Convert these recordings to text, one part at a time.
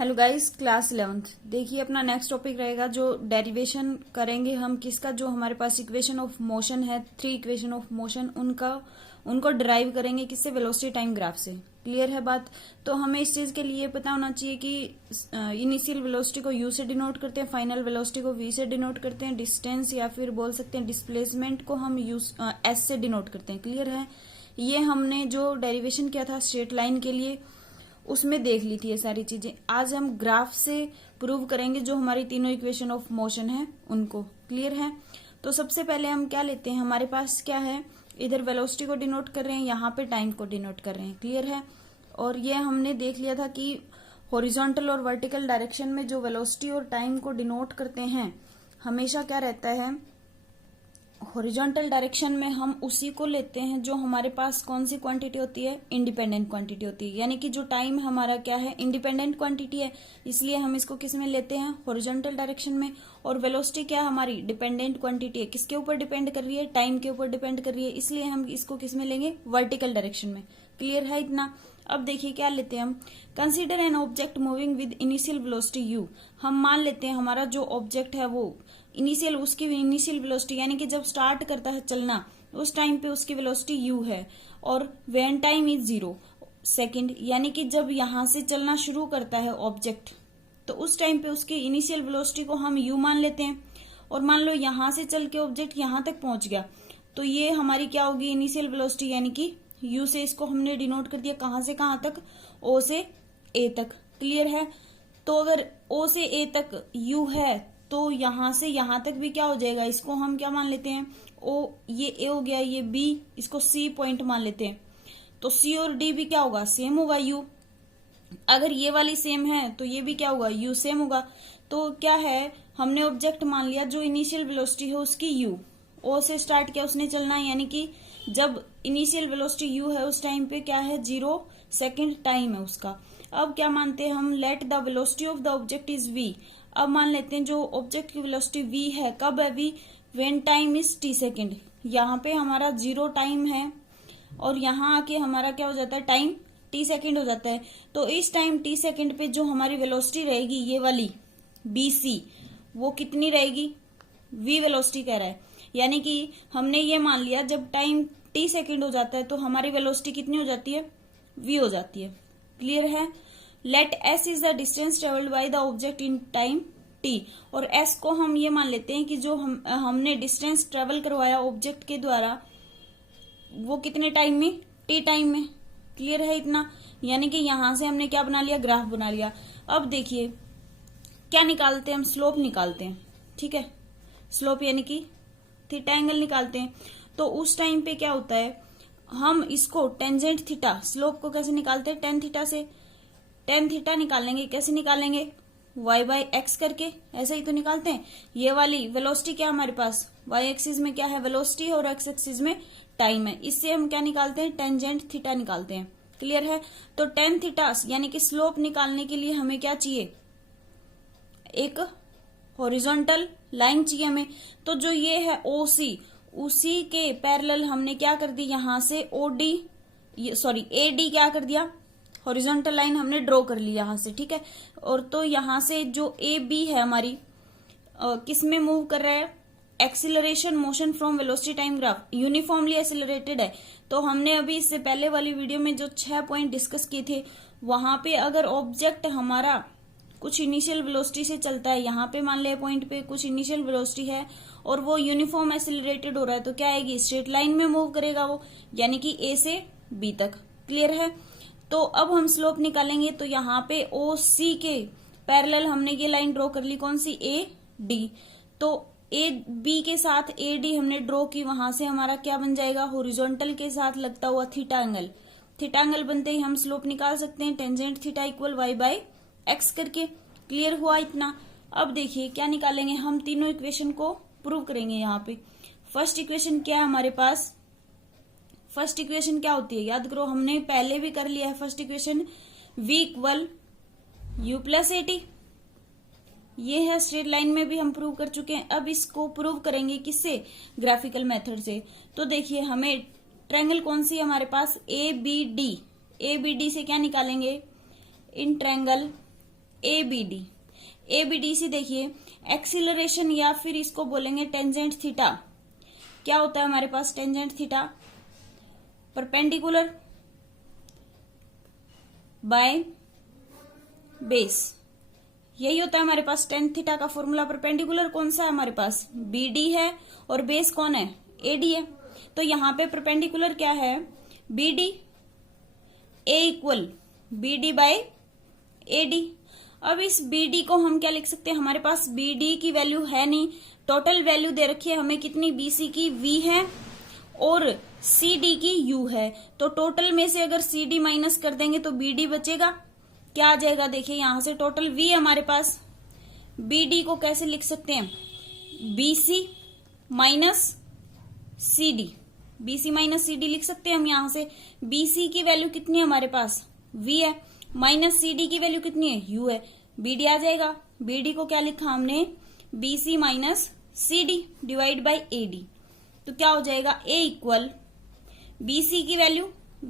Hello guys, class 11th। देखिए अपना next topic रहेगा जो डेरिवेशन करेंगे हम किसका, जो हमारे पास इक्वेशन ऑफ मोशन है, 3 इक्वेशन ऑफ मोशन, उनको डिराइव करेंगे किससे, वेलोसिटी टाइम ग्राफ से। क्लियर है बात। तो हमें इस चीज के लिए पता होना चाहिए कि इनिशियल वेलोसिटी को u से डिनोट करते हैं, फाइनल वेलोसिटी को v से डिनोट करते हैं, डिस्टेंस या फिर बोल सकते हैं डिस्प्लेसमेंट को हम s से डिनोट करते हैं। क्लियर है। ये हमने जो डेरिवेशन किया था स्ट्रेट लाइन के लिए उसमें देख ली थी ये सारी चीजें। आज हम ग्राफ से प्रूव करेंगे जो हमारी तीनों इक्वेशन ऑफ मोशन है उनको। क्लियर है। तो सबसे पहले हम क्या लेते हैं, हमारे पास क्या है, इधर वेलोसिटी को डिनोट कर रहे हैं, यहाँ पे टाइम को डिनोट कर रहे हैं। क्लियर है। और ये हमने देख लिया था कि हॉरिजॉन्टल और वर्टिकल डायरेक्शन में जो वेलोसिटी और टाइम को डिनोट करते हैं हमेशा क्या रहता है, हॉरिजॉन्टल डायरेक्शन में हम उसी को लेते हैं जो हमारे पास कौन सी क्वांटिटी होती है, इंडिपेंडेंट क्वांटिटी होती है। यानी कि जो टाइम हमारा क्या है, इंडिपेंडेंट क्वांटिटी है, इसलिए हम इसको किस में लेते हैं, हॉरिजॉन्टल डायरेक्शन में। और वेलोसिटी क्या है हमारी, डिपेंडेंट क्वांटिटी है, किसके ऊपर डिपेंड कर रही है, टाइम के ऊपर डिपेंड कर रही है, इसलिए हम इसको किस में लेंगे, वर्टिकल डायरेक्शन में। क्लियर है इतना। अब देखिए क्या लेते हैं हम, consider an object moving with initial velocity u। हम मान लेते हैं हमारा जो ऑब्जेक्ट है वो उसकी इनिशियल वेलोसिटी यानी कि जब स्टार्ट करता है चलना उस टाइम पे उसकी वेलोसिटी u है, और व्हेन टाइम इज 0 सेकेंड, यानी कि जब यहां से चलना शुरू करता है ऑब्जेक्ट तो उस टाइम पे उसकी इनिशियल वेलोसिटी को हम u मान लेते हैं। और मान लो यहां से चल के ऑब्जेक्ट यहां तक पहुंच गया तो ये हमारी क्या होगी, इनिशियल वेलोसिटी, यानी कि u से इसको हमने डिनोट कर दिया कहां से कहां तक, o से a तक। क्लियर है। तो अगर o से a तक u है तो यहां से यहां तक भी क्या हो जाएगा, इसको हम क्या मान लेते हैं, o, ये a हो गया, ये b, इसको c पॉइंट मान लेते हैं। तो c और d भी क्या होगा, सेम होगा u। अगर ये वाली सेम है तो ये भी क्या होगा, u सेम होगा। तो क्या है, हमने ऑब्जेक्ट मान लिया जो इनिशियल वेलोसिटी है उसकी u, o से स्टार्ट किया उसने चलना, यानी कि जब इनिशियल वेलोसिटी u है उस टाइम पे क्या है, 0 सेकेंड टाइम है उसका। अब क्या मानते हैं हम, let the velocity of the object is v। अब मान लेते हैं जो ऑब्जेक्ट की वेलोसिटी v है, कब है v, when time is t second. यहाँ पे हमारा 0 टाइम है और यहाँ आके हमारा क्या हो जाता है, टाइम t सेकेंड हो जाता है। तो इस टाइम t सेकेंड पे जो हमारी वेलोसिटी रहेगी ये वाली bc, वो कितनी रहेगी, v वेलोसिटी कह रहा है, यानी कि हमने ये मान लिया जब टाइम t सेकेंड हो जाता है तो हमारी वेलोसिटी कितनी हो जाती है, v हो जाती है। क्लियर है। Let s is the distance travelled by the object in time t। और s को हम ये मान लेते हैं कि जो हमने डिस्टेंस ट्रेवल करवाया ऑब्जेक्ट के द्वारा वो कितने टाइम में, t टाइम में। क्लियर है इतना। यानी कि यहां से हमने क्या बना लिया, ग्राफ बना लिया। अब देखिए क्या निकालते हैं हम, स्लोप निकालते हैं। ठीक है, स्लोप यानी कि थीटा एंगल निकालते हैं। तो उस टाइम पे क्या होता है, हम इसको टेंजेंट थीटा, स्लोप को कैसे निकालते हैं, टेन थीटा से। टेन थीटा निकालेंगे, कैसे निकालेंगे, y बाई एक्स करके, ऐसे ही तो निकालते हैं। ये वाली वेलोसिटी क्या हमारे पास, y एक्सिस में क्या है वेलोसिटी और x एक्सिस में टाइम है, इससे हम क्या निकालते हैं, टेंजेंट थीटा निकालते हैं। क्लियर है। तो टेन थीटा यानी कि स्लोप निकालने के लिए हमें क्या चाहिए, एक हॉरिजॉन्टल लाइन चाहिए हमें। तो जो ये है OC, उसी के पैरेलल हमने क्या कर दी, यहां से AD क्या कर दिया, हॉरिजॉन्टल लाइन हमने ड्रॉ कर ली यहां से। ठीक है। और तो यहां से जो AB है हमारी किस में मूव कर रहा है, acceleration motion from velocity time graph, uniformly accelerated है। तो हमने अभी इससे पहले वाली वीडियो में जो 6 पॉइंट डिस्कस किए थे वहां पे अगर ऑब्जेक्ट हमारा कुछ इनिशियल वेलोसिटी से चलता है, यहाँ पे मान ले पॉइंट पे कुछ इनिशियल वेलोसिटी है और वो यूनिफॉर्म एक्सिलरेटेड हो रहा है तो क्या आएगी, स्ट्रेट लाइन में मूव करेगा वो, यानी कि A से B तक। क्लियर है। तो अब हम स्लोप निकालेंगे तो यहाँ पे OC के पैरेलल हमने ये लाइन ड्रॉ कर ली, कौन सी, AD। तो AB के साथ AD हमने ड्रॉ की, वहां से हमारा क्या बन जाएगा, हॉरिजॉन्टल के साथ लगता हुआ थीटा एंगल। थीटा एंगल बनते ही हम स्लोप निकाल सकते हैं, tangent theta equal y by x करके। क्लियर हुआ इतना। अब देखिए क्या निकालेंगे हम, तीनों इक्वेशन को प्रूव करेंगे। यहाँ पे फर्स्ट इक्वेशन क्या है हमारे पास, फर्स्ट इक्वेशन क्या होती है, याद करो हमने पहले भी कर लिया है first equation, v equal u plus AT। ये है, स्ट्रेट लाइन में भी हम प्रूव कर चुके हैं। अब इसको प्रूव करेंगे किससे, ग्राफिकल मेथड से। तो देखिए हमें ट्रायंगल कौन सी है हमारे पास, ABD। ABD से क्या निकालेंगे, इन ट्रायंगल ABD, ABDC देखिए एक्सीलरेशन या फिर इसको बोलेंगे टेंजेंट थीटा। क्या होता है हमारे पास tangent theta? Perpendicular by base, यही होता है हमारे पास टेन थीटा का फॉर्मूला। परपेंडिकुलर कौन सा है हमारे पास? BD है और बेस कौन है? AD है। तो यहाँ पे परपेंडिकुलर क्या है? BD, A equal BD by AD। अब इस BD को हम क्या लिख सकते हैं? हमारे पास BD की वैल्यू है नहीं, टोटल वैल्यू दे रखी है हमें कितनी? BC की V है और CD की U है। तो टोटल में से अगर CD माइनस कर देंगे तो BD बचेगा। क्या आ जाएगा? देखिए यहां से टोटल V हमारे पास, BD को कैसे लिख सकते हैं? BC minus CD, BC minus CD लिख सकते हैं हम। यहां से BC की वैल्यू कितनी है हमारे पास? V है, माइनस CD की वैल्यू कितनी है? U है, BD आ जाएगा। BD को क्या लिखा हमने? BC minus CD divide by AD। तो क्या हो जाएगा? A इक्वल BC की वैल्यू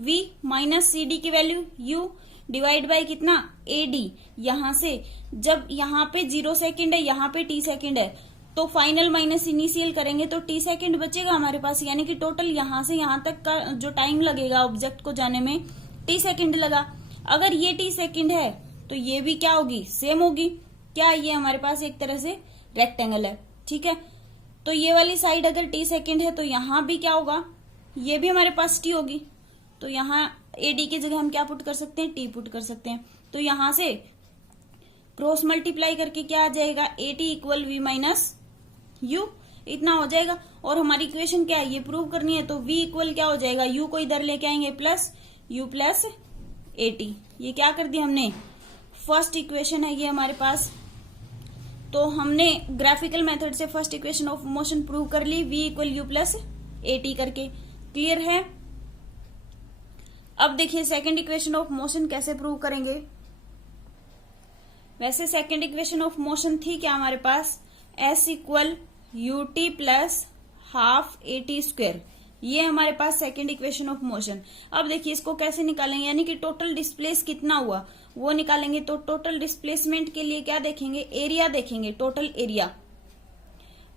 V माइनस CD की वैल्यू U डिवाइड बाई कितना? AD। यहां से जब यहाँ पे 0 सेकेंड है, यहाँ पे T सेकेंड है, तो फाइनल माइनस इनिशियल करेंगे तो T सेकेंड बचेगा हमारे पास। यानी कि टोटल यहां से यहां तक का जो टाइम लगेगा ऑब्जेक्ट को जाने में, T सेकेंड लगा। अगर ये T सेकेंड है तो ये भी क्या होगी? सेम होगी। क्या? ये हमारे पास एक तरह से रेक्टेंगल है, ठीक है। तो ये वाली साइड अगर T सेकेंड है तो यहां भी क्या होगा? ये भी हमारे पास T होगी। तो यहाँ AD की जगह हम क्या पुट कर सकते हैं? T पुट कर सकते हैं। तो यहां से क्रॉस मल्टीप्लाई करके क्या आ जाएगा? AT equal V minus U, इतना हो जाएगा। और हमारी इक्वेशन क्या है? ये प्रूव करनी है। तो V इक्वल क्या हो जाएगा? U को इधर लेके आएंगे प्लस U प्लस AT। ये क्या कर दिया हमने? फर्स्ट इक्वेशन है ये हमारे पास। तो हमने ग्राफिकल मेथड से first equation of motion prove कर ली, V equal U plus AT करके। क्लियर है? अब देखिए सेकंड इक्वेशन ऑफ मोशन कैसे प्रूव करेंगे। वैसे सेकंड इक्वेशन ऑफ मोशन थी क्या हमारे पास? S equal UT plus half AT square. ये हमारे पास सेकंड इक्वेशन ऑफ मोशन। अब देखिए इसको कैसे निकालेंगे, यानी कि टोटल डिस्प्लेस कितना हुआ वो निकालेंगे। तो टोटल डिस्प्लेसमेंट के लिए क्या देखेंगे? एरिया देखेंगे, टोटल एरिया।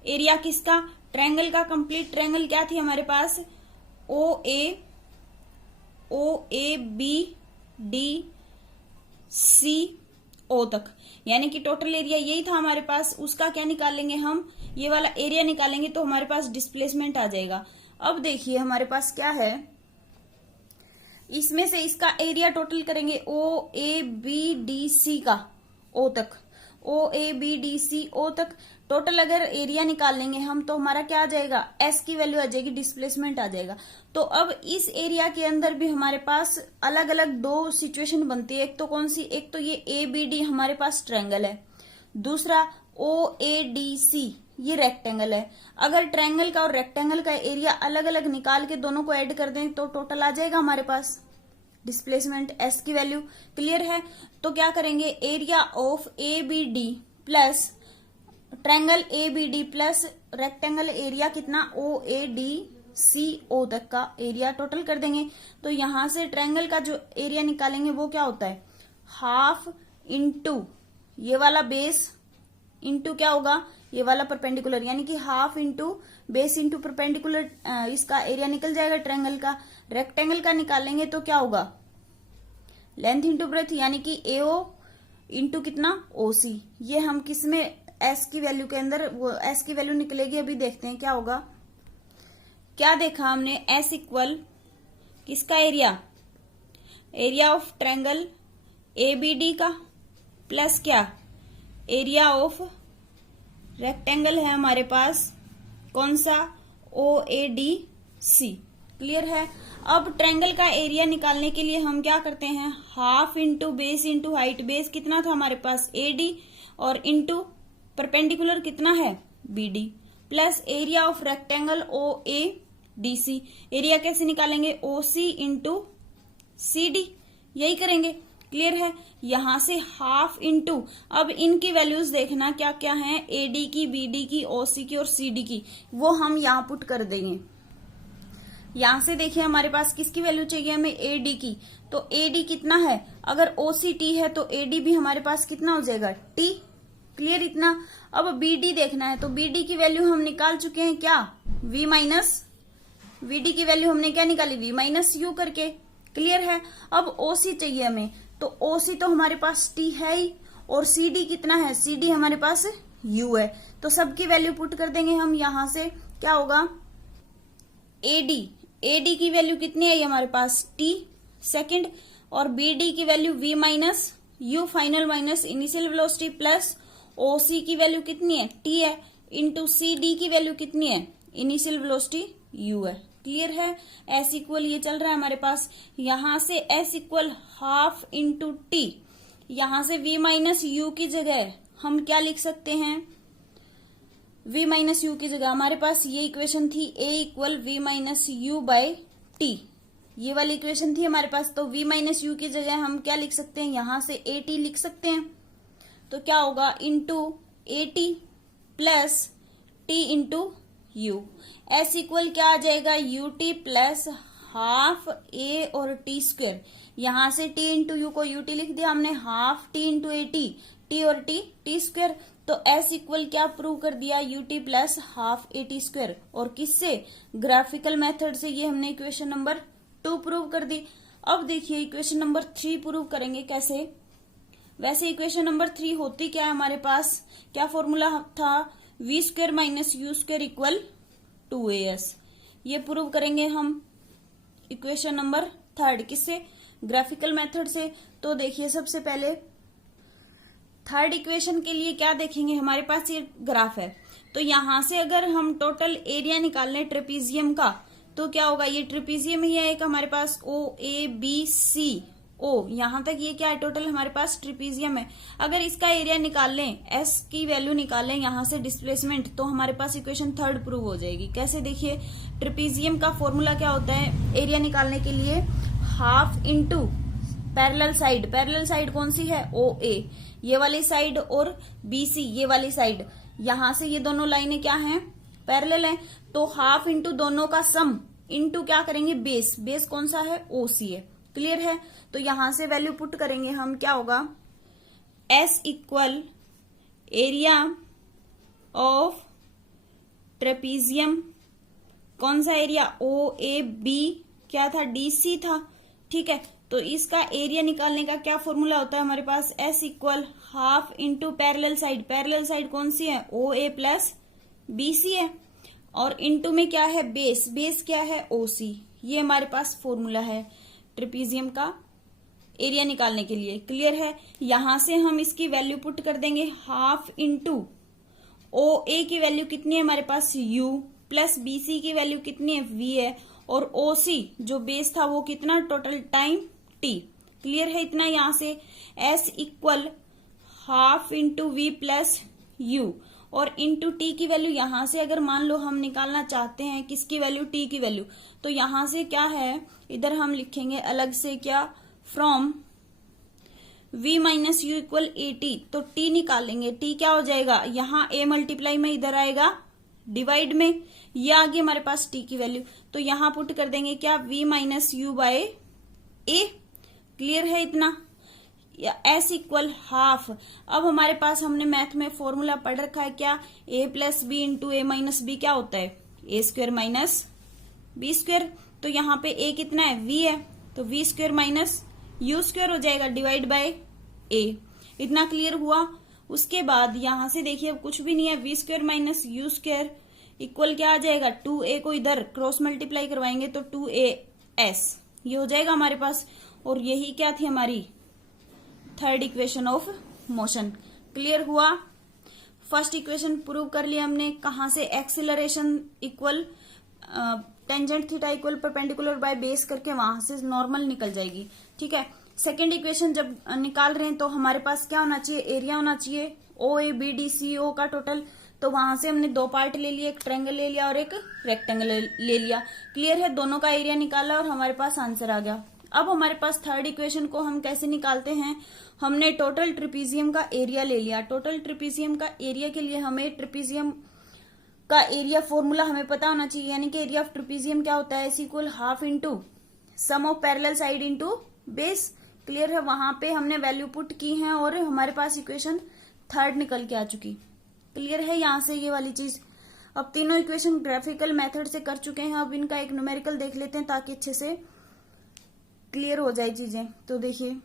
एरिया किसका? ट्रायंगल का। कंप्लीट ट्रायंगल क्या थी हमारे पास? OABDCO तक, यानी कि टोटल एरिया यही था हमारे पास। उसका क्या निकालेंगे हम? ये वाला एरिया निकालेंगे तो हमारे पास डिस्प्लेसमेंट आ जाएगा। अब देखिए हमारे पास क्या है, इसमें से इसका एरिया टोटल करेंगे OABDC का, O तक, OABDCO तक टोटल अगर एरिया निकाल लेंगे हम तो हमारा क्या आ जाएगा? S की वैल्यू आ जाएगी, डिस्प्लेसमेंट आ जाएगा। तो अब इस एरिया के अंदर भी हमारे पास अलग अलग दो सिचुएशन बनती है। एक तो कौन सी? एक तो ये ABD हमारे पास ट्रायंगल है, दूसरा OADC ये रेक्टेंगल है। अगर ट्रायंगल का और रेक्टेंगल का एरिया अलग अलग निकाल के दोनों को ऐड कर दें तो टोटल आ जाएगा हमारे पास डिस्प्लेसमेंट S की वैल्यू। क्लियर है? तो क्या करेंगे? Area of ABD plus triangle ABD plus rectangle area कितना? OADCO तक का एरिया टोटल कर देंगे। तो यहां से ट्रायंगल का जो एरिया निकालेंगे वो क्या होता है? हाफ इंटू ये वाला बेस इंटू क्या होगा? ये वाला परपेंडिकुलर, यानी कि half into base into perpendicular, इसका एरिया निकल जाएगा ट्रायंगल का। रेक्टेंगल का निकालेंगे तो क्या होगा? लेंथ इंटू ब्रेथ, यानी कि AO इंटू कितना? OC। ये हम किस में? S की वैल्यू के अंदर वो S की वैल्यू निकलेगी। अभी देखते हैं क्या होगा। क्या देखा हमने? S इक्वल किसका area? Area of triangle ABD का प्लस क्या? एरिया ऑफ रेक्टेंगल है हमारे पास कौन सा? OADC। क्लियर है? अब ट्रायंगल का एरिया निकालने के लिए हम क्या करते हैं? Half into base into height. Base कितना था हमारे पास? AD और इंटू परपेंडिकुलर कितना है? BD plus area of rectangle OADC। Area कैसे निकालेंगे? OC इंटू CD, यही करेंगे। क्लियर है? यहां से हाफ इंटू, अब इनकी वैल्यूज देखना क्या क्या है? AD की, BD की, OC की और CD की, वो हम यहां पुट कर देंगे। यहां से देखिए हमारे पास किसकी वैल्यू चाहिए हमें, एडी की। तो एडी कितना है, अगर ओसी टी है तो एडी भी हमारे पास कितना हो जाएगा, टी। क्लियर इतना। अब बीडी देखना है, तो बीडी की वैल्यू हम निकाल चुके हैं क्या, वी माइनस, वीडी की वैल्यू हमने क्या निकाली, वी माइनस यू करके। क्लियर है। अब ओसी चाहिए हमें, तो ओसी तो हमारे पास टी है ही, और सीडी कितना है, सीडी हमारे पास यू है। तो सबकी वैल्यू पुट कर देंगे हम, यहां से क्या होगा, एडी, एडी की वैल्यू कितनी आई हमारे पास, टी सेकंड, और बीडी की value v minus u final minus initial velocity, plus OC की वैल्यू कितनी है, टी है, इंटू सी डी की वैल्यू कितनी है, इनिशियल वेलोसिटी यू है। क्लियर है। एस इक्वल ये चल रहा है हमारे पास, यहां से s equal half into t, यहां से वी माइनस यू की जगह हम क्या लिख सकते हैं, v माइनस यू की जगह हमारे पास ये इक्वेशन थी, a equal v minus u by t, ये वाली इक्वेशन थी हमारे पास। तो v माइनस यू की जगह हम क्या लिख सकते हैं, यहां से ए टी लिख सकते हैं। तो क्या होगा, into A T plus T into you, S equal क्या आ जाएगा, यू टी प्लस हाफ ए और टी स्क्वायर, यहां से टी इंटू यू को यू टी लिख दिया हमने, half T into A T, T और टी टी स्क्वायर। तो एस इक्वल क्या प्रूव कर दिया, U T plus half A T square, और किससे, ग्राफिकल मेथड से ये हमने इक्वेशन नंबर 2 प्रूव कर दी। अब देखिए इक्वेशन नंबर 3 प्रूव करेंगे कैसे। वैसे इक्वेशन नंबर 3 होती क्या है हमारे पास, क्या फॉर्मूला था, v square minus u square equal 2as। ये प्रूव करेंगे हम इक्वेशन नंबर 3 किससे, ग्राफिकल मेथड से। तो देखिए सबसे पहले थर्ड इक्वेशन के लिए क्या देखेंगे, हमारे पास ये ग्राफ है, तो यहां से अगर हम टोटल एरिया निकाल लें ट्रेपीजियम का, तो क्या होगा, ये ट्रेपीजियम ही है एक हमारे पास, ओ ए बी सी ओ, यहां तक ये क्या है, टोटल हमारे पास ट्रेपीजियम है। अगर इसका एरिया निकाल लें, एस की वैल्यू निकाल लें यहां से डिस्प्लेसमेंट, तो हमारे पास इक्वेशन 3 प्रूव हो जाएगी। कैसे, देखिए ट्रेपीजियम का फॉर्मूला क्या होता है एरिया निकालने के लिए, half into parallel side, parallel side कौन सी है, ओ ए, ये वाली साइड, और बीसी ये वाली साइड, यहां से ये दोनों लाइनें क्या हैं, पैरेलल हैं। तो हाफ इंटू दोनों का सम इंटू क्या करेंगे, बेस, बेस कौन सा है, ओसी है। क्लियर है। तो यहां से वैल्यू पुट करेंगे हम, क्या होगा, S equal area of trapezium, कौन सा एरिया, ओ ए बी क्या था, डीसी था। ठीक है। तो इसका एरिया निकालने का क्या फॉर्मूला होता है हमारे पास, S equal half into parallel side, parallel side कौन सी है, ओ ए प्लस बी सी है, और इंटू में क्या है, बेस, बेस क्या है, ओ सी। ये हमारे पास फॉर्मूला है ट्रेपीजियम का एरिया निकालने के लिए। क्लियर है। यहां से हम इसकी वैल्यू पुट कर देंगे, हाफ इंटू ओ ए की वैल्यू कितनी है हमारे पास, यू, प्लस बी सी की वैल्यू कितनी है, वी है, और ओ सी जो बेस था वो कितना, टोटल टाइम टी। क्लियर है इतना। यहां से s equal half into v plus u, और इंटू टी की वैल्यू यहां से अगर मान लो हम निकालना चाहते हैं किसकी वैल्यू, टी की वैल्यू, तो यहां से क्या है, इधर हम लिखेंगे अलग से क्या, from v minus you equal A T, तो t निकालेंगे, t क्या हो जाएगा, यहाँ a मल्टीप्लाई में इधर आएगा डिवाइड में, ये आ गई हमारे पास t की वैल्यू, तो यहां पुट कर देंगे क्या, v minus u by a. Clear है इतना। या s इक्वल हाफ, अब हमारे पास हमने मैथ में फॉर्मूला पढ़ रखा है क्या, a plus b into a minus b क्या होता है, a square minus b square. तो यहाँ पे a कितना है, v है, तो v square minus u square हो जाएगा डिवाइड बाय ए। इतना क्लियर हुआ। उसके बाद यहां से देखिए अब कुछ भी नहीं है, v square minus u square equal क्या आ जाएगा, 2a को इधर क्रॉस मल्टीप्लाई करवाएंगे तो 2as, ये हो जाएगा हमारे पास। और यही क्या थी हमारी third equation of motion. Clear हुआ। फर्स्ट इक्वेशन प्रूव कर लिया हमने, कहां से, acceleration equal tangent theta equal perpendicular by base करके वहां से नॉर्मल निकल जाएगी। ठीक है। सेकेंड इक्वेशन जब निकाल रहे हैं तो हमारे पास क्या होना चाहिए, एरिया होना चाहिए ओ ए बी डी सी ओ का टोटल। तो वहां से हमने 2 पार्ट ले लिए, एक ट्रायंगल ले लिया और एक रेक्टेंगल ले लिया। क्लियर है। दोनों का एरिया निकाला और हमारे पास आंसर आ गया। अब हमारे पास थर्ड इक्वेशन को हम कैसे निकालते हैं, हमने टोटल ट्रेपीजियम का एरिया ले लिया। टोटल ट्रेपीजियम का एरिया के लिए हमें ट्रेपीजियम का एरिया फॉर्मूला हमें पता होना चाहिए, यानी कि एरिया ऑफ ट्रेपेजियम क्या होता है, equal half into sum of parallel side into base. Clear है, वहां पे हमने वैल्यू पुट की है और हमारे पास इक्वेशन थर्ड निकल के आ चुकी। क्लियर है यहां से ये वाली चीज। अब तीनों इक्वेशन ग्राफिकल मेथड से कर चुके हैं, अब इनका एक न्यूमेरिकल देख लेते हैं ताकि अच्छे से क्लियर हो जाए चीजें। तो देखिए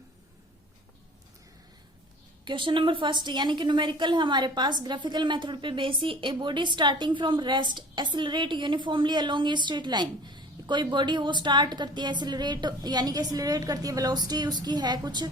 क्वेश्चन नंबर फर्स्ट, यानी कि न्यूमेरिकल है हमारे पास, ग्राफिकल मेथड पे base he. A body starting from rest accelerate uniformly along a straight line. कोई बॉडी वो स्टार्ट करती है एक्सिलरेट, यानी कि एक्सिलरेट करती है, वेलोसिटी उसकी है कुछ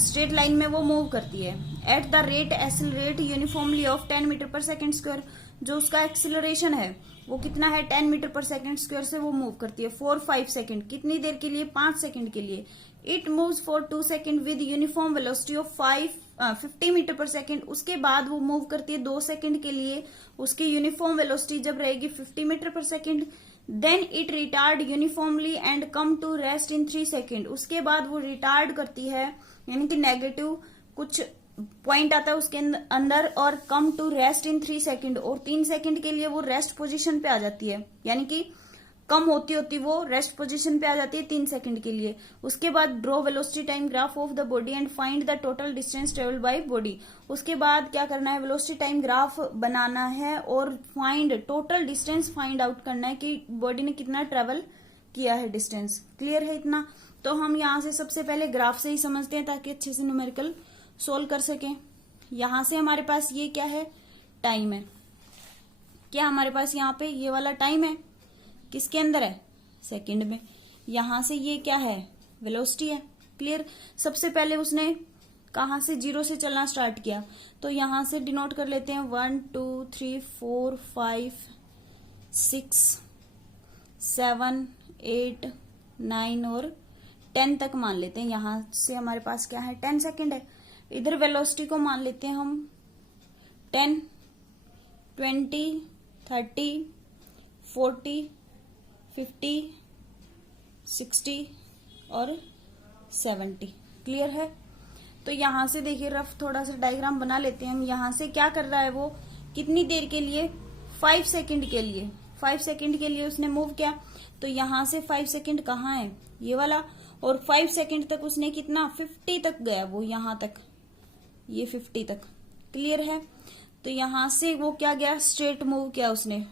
स्ट्रेट लाइन में वो मूव करती है at the rate accelerate uniformly of 10 metre per second square. जो उसका एक्सिलरेशन है वो कितना है, 10 मीटर पर सेकेंड स्क्वायर से वो मूव करती है फॉर 5 सेकेंड। कितनी देर के लिए, 5 सेकेंड के लिए। It moves for 2 second with uniform velocity of 50 metre per second. उसके बाद वो मूव करती है 2 सेकेंड के लिए, उसकी यूनिफॉर्म वेलोसिटी जब रहेगी 50 metre per second. Then it retard uniformly and come to rest in 3 second. उसके बाद वो रिटार्ड करती है, यानी कि नेगेटिव कुछ पॉइंट आता है उसके अंदर, और come to rest in 3 second, और 3 सेकेंड के लिए वो रेस्ट पोजीशन पे आ जाती है, यानी कि कम होती होती वो रेस्ट पोजीशन पे आ जाती है 3 सेकंड के लिए। उसके बाद draw velocity time graph of the body and find the total distance travelled by body. उसके बाद क्या करना है, वेलोसिटी टाइम ग्राफ बनाना है और find total distance find out करना है कि बॉडी ने कितना ट्रेवल किया है डिस्टेंस। क्लियर है इतना। तो हम यहाँ से सबसे पहले ग्राफ से ही समझते हैं ताकि अच्छे से न्यूमेरिकल सोल्व कर सकें। यहां से हमारे पास ये क्या है, टाइम है। क्या हमारे पास यहाँ पे ये वाला टाइम है, किसके अंदर है, सेकंड में। यहां से ये क्या है, वेलोसिटी है। क्लियर। सबसे पहले उसने कहां से, 0 से चलना स्टार्ट किया, तो यहां से डिनोट कर लेते हैं 1 2 3 4 5 6 7 8 9 और 10 तक मान लेते हैं। यहां से हमारे पास क्या है, 10 सेकेंड है। इधर वेलोसिटी को मान लेते हैं हम 10 20 30 40 50 60 और 70। क्लियर है। तो यहां से देखिए रफ थोड़ा सा डायग्राम बना लेते हैं हम। यहां से क्या कर रहा है वो, कितनी देर के लिए, 5 सेकंड के लिए। 5 सेकंड के लिए उसने मूव किया, तो यहां से 5 सेकंड कहाँ है, ये वाला, और 5 सेकंड तक उसने कितना, 50 तक गया वो, यहां तक, ये 50 तक। क्लियर है। तो यहां से वो क्या गया, स्ट्रेट मूव किया उसने।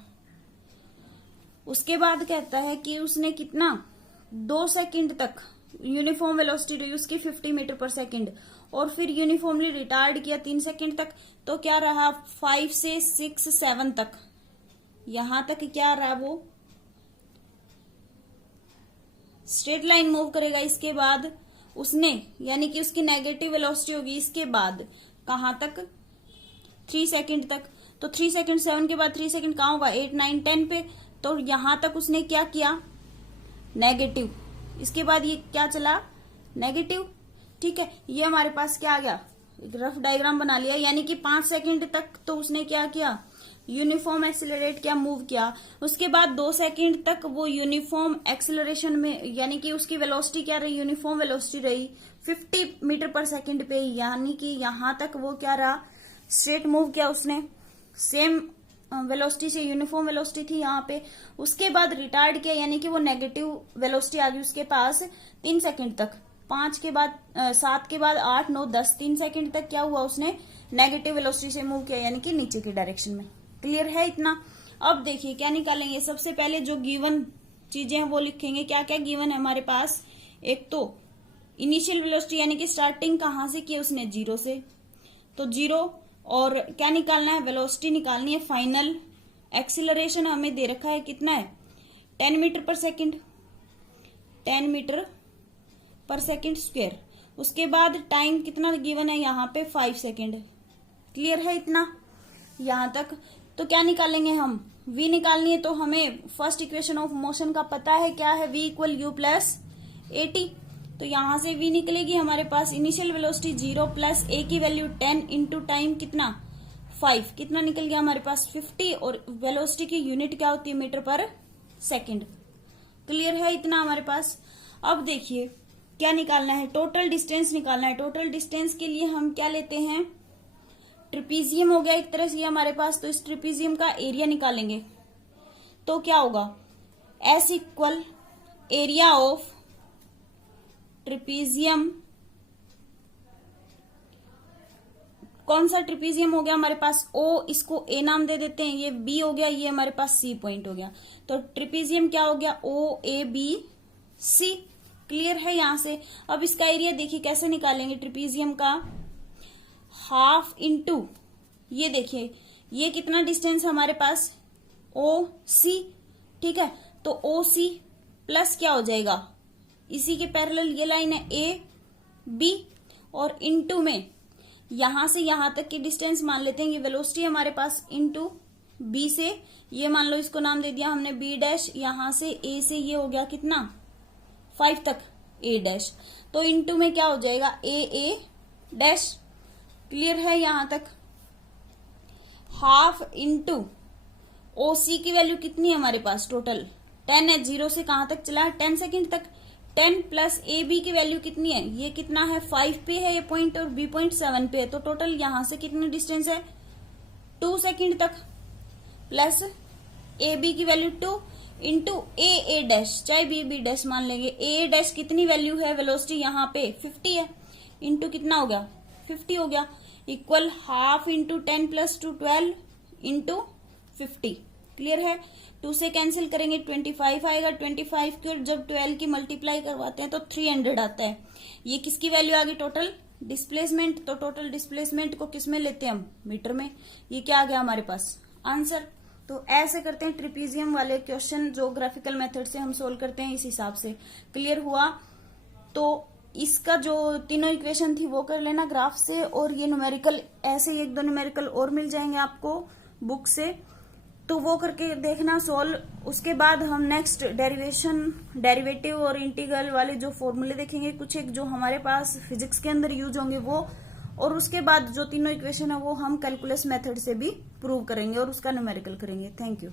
उसके बाद कहता है कि उसने कितना, 2 सेकंड तक यूनिफॉर्म वेलोसिटी रही उसकी 50 मीटर पर सेकंड, और फिर यूनिफॉर्मली रिटार्ड किया 3 सेकंड तक। तो क्या रहा, 5 से 6 7 तक, यहां तक क्या रहा, वो स्ट्रेट लाइन मूव करेगा। इसके बाद उसने, यानी कि उसकी नेगेटिव वेलोसिटी होगी इसके बाद कहां तक, 3 सेकंड तक। तो 3 सेकंड 7 के बाद 3 सेकंड कहां होगा, 8 9 10 पे। तो यहां तक उसने क्या किया, नेगेटिव। इसके बाद ये क्या चला, नेगेटिव। ठीक है, ये हमारे पास क्या आ गया, एक रफ डायग्राम बना लिया। यानी कि 5 सेकंड तक तो उसने क्या किया, यूनिफॉर्म एक्सिलरेट किया, मूव किया। उसके बाद 2 सेकंड तक वो यूनिफॉर्म एक्सिलरेशन में, यानी कि उसकी वेलोसिटी क्या रही, यूनिफॉर्म वेलोसिटी रही 50 मीटर पर सेकंड पे। यानी कि यहां तक वो क्या रहा, स्ट्रेट मूव किया उसने, सेम वेलोसिटी से, यूनिफॉर्म वेलोसिटी थी यहाँ पे। उसके बाद रिटार्ड किया, यानी कि वो नेगेटिव वेलोसिटी आ गई उसके पास 3 सेकंड तक। 5 के बाद 7 के बाद 8 9 10 3 सेकंड तक क्या हुआ, उसने नेगेटिव वेलोसिटी से मूव किया, यानी कि नीचे की डायरेक्शन में। क्लियर है इतना। अब देखिए क्या निकालेंगे, सबसे पहले जो गिवन चीजें हैं वो लिखेंगे। क्या क्या गिवन है हमारे पास, एक तो इनिशियल वेलोसिटी, यानी कि स्टार्टिंग कहां से की उसने, 0 से, तो 0। और क्या निकालना है, वेलोसिटी निकालनी है। फाइनल एक्सिलरेशन हमें दे रखा है कितना है, 10 मीटर पर सेकंड, 10 मीटर पर सेकंड स्क्वायर। उसके बाद टाइम कितना गिवन है यहाँ पे, 5 सेकंड। क्लियर है इतना यहां तक। तो क्या निकालेंगे हम, v निकालनी है। तो हमें फर्स्ट इक्वेशन ऑफ मोशन का पता है क्या है, v equal you plus AT। तो यहां से v निकलेगी हमारे पास, इनिशियल वेलोसिटी 0 प्लस a की वैल्यू 10 इंटू टाइम कितना, 5, कितना निकल गया हमारे पास 50। और वेलोसिटी की यूनिट क्या होती है, मीटर पर सेकंड। क्लियर है इतना हमारे पास। अब देखिए क्या निकालना है, टोटल डिस्टेंस निकालना है। टोटल डिस्टेंस के लिए हम क्या लेते हैं, ट्रिपीजियम हो गया एक तरह से ये हमारे पास, तो इस ट्रिपीजियम का एरिया निकालेंगे तो क्या होगा, S equal area of trapezium. कौन सा ट्रिपीजियम हो गया हमारे पास, O, इसको A नाम दे देते हैं, ये B हो गया, ये हमारे पास C पॉइंट हो गया। तो ट्रिपीजियम क्या हो गया, OABC। क्लियर है यहां से। अब इसका एरिया देखिए कैसे निकालेंगे ट्रिपीजियम का, हाफ इंटू, ये देखिए ये कितना डिस्टेंस हमारे पास, OC, ठीक है। तो OC प्लस क्या हो जाएगा, इसी के पैरेलल ये लाइन है AB, और इंटू में यहां से यहां तक की डिस्टेंस मान लेते हैं, ये वेलोसिटी हमारे पास, इंटू B से, ये मान लो इसको नाम दे दिया हमने B डैश, यहां से A से ये हो गया कितना 5 तक A डैश, तो इंटू में क्या हो जाएगा A डैश। क्लियर है यहां तक। हाफ इंटू OC की वैल्यू कितनी है हमारे पास, टोटल 10 है, 0 से कहां तक चला है 10 सेकेंड तक, 10 प्लस AB की वैल्यू कितनी है, ये कितना है 5 पे है ये पॉइंट, और B पॉइंट 7 पे है, तो टोटल यहां से कितनी डिस्टेंस है 2 सेकेंड तक, प्लस AB की वैल्यू 2 इंटू A डैश, चाहे B डैश मान लेंगे, A डैश कितनी वैल्यू है, वेलोसिटी यहाँ पे 50 है, इंटू कितना हो गया 50 हो गया, equal half into 10 plus 2 12 into 50। Clear है। 2 से कैंसिल करेंगे 25 आएगा, 25 की और जब 12 की मल्टीप्लाई करवाते हैं तो 300 आता है। ये किसकी वैल्यू आ गई, टोटल डिस्प्लेसमेंट। तो टोटल डिस्प्लेसमेंट को किस में लेते हैं हम, मीटर में। ये क्या आ गया हमारे पास आंसर। तो ऐसे करते हैं ट्रिपीजियम वाले क्वेश्चन, जो ग्राफिकल मेथड से हम सोल्व करते हैं, इस हिसाब से। क्लियर हुआ। तो इसका जो तीनों इक्वेशन थी वो कर लेना ग्राफ से, और ये न्यूमेरिकल ऐसे एक दो न्यूमेरिकल और मिल जाएंगे आपको बुक से, तो वो करके देखना सोल्व। उसके बाद हम नेक्स्ट डेरिवेटिव और इंटीग्रल वाले जो फॉर्मूले देखेंगे, कुछ एक जो हमारे पास फिजिक्स के अंदर यूज होंगे वो, और उसके बाद जो तीनों इक्वेशन है वो हम कैलकुलस मेथड से भी प्रूव करेंगे और उसका न्यूमेरिकल करेंगे। Thank you.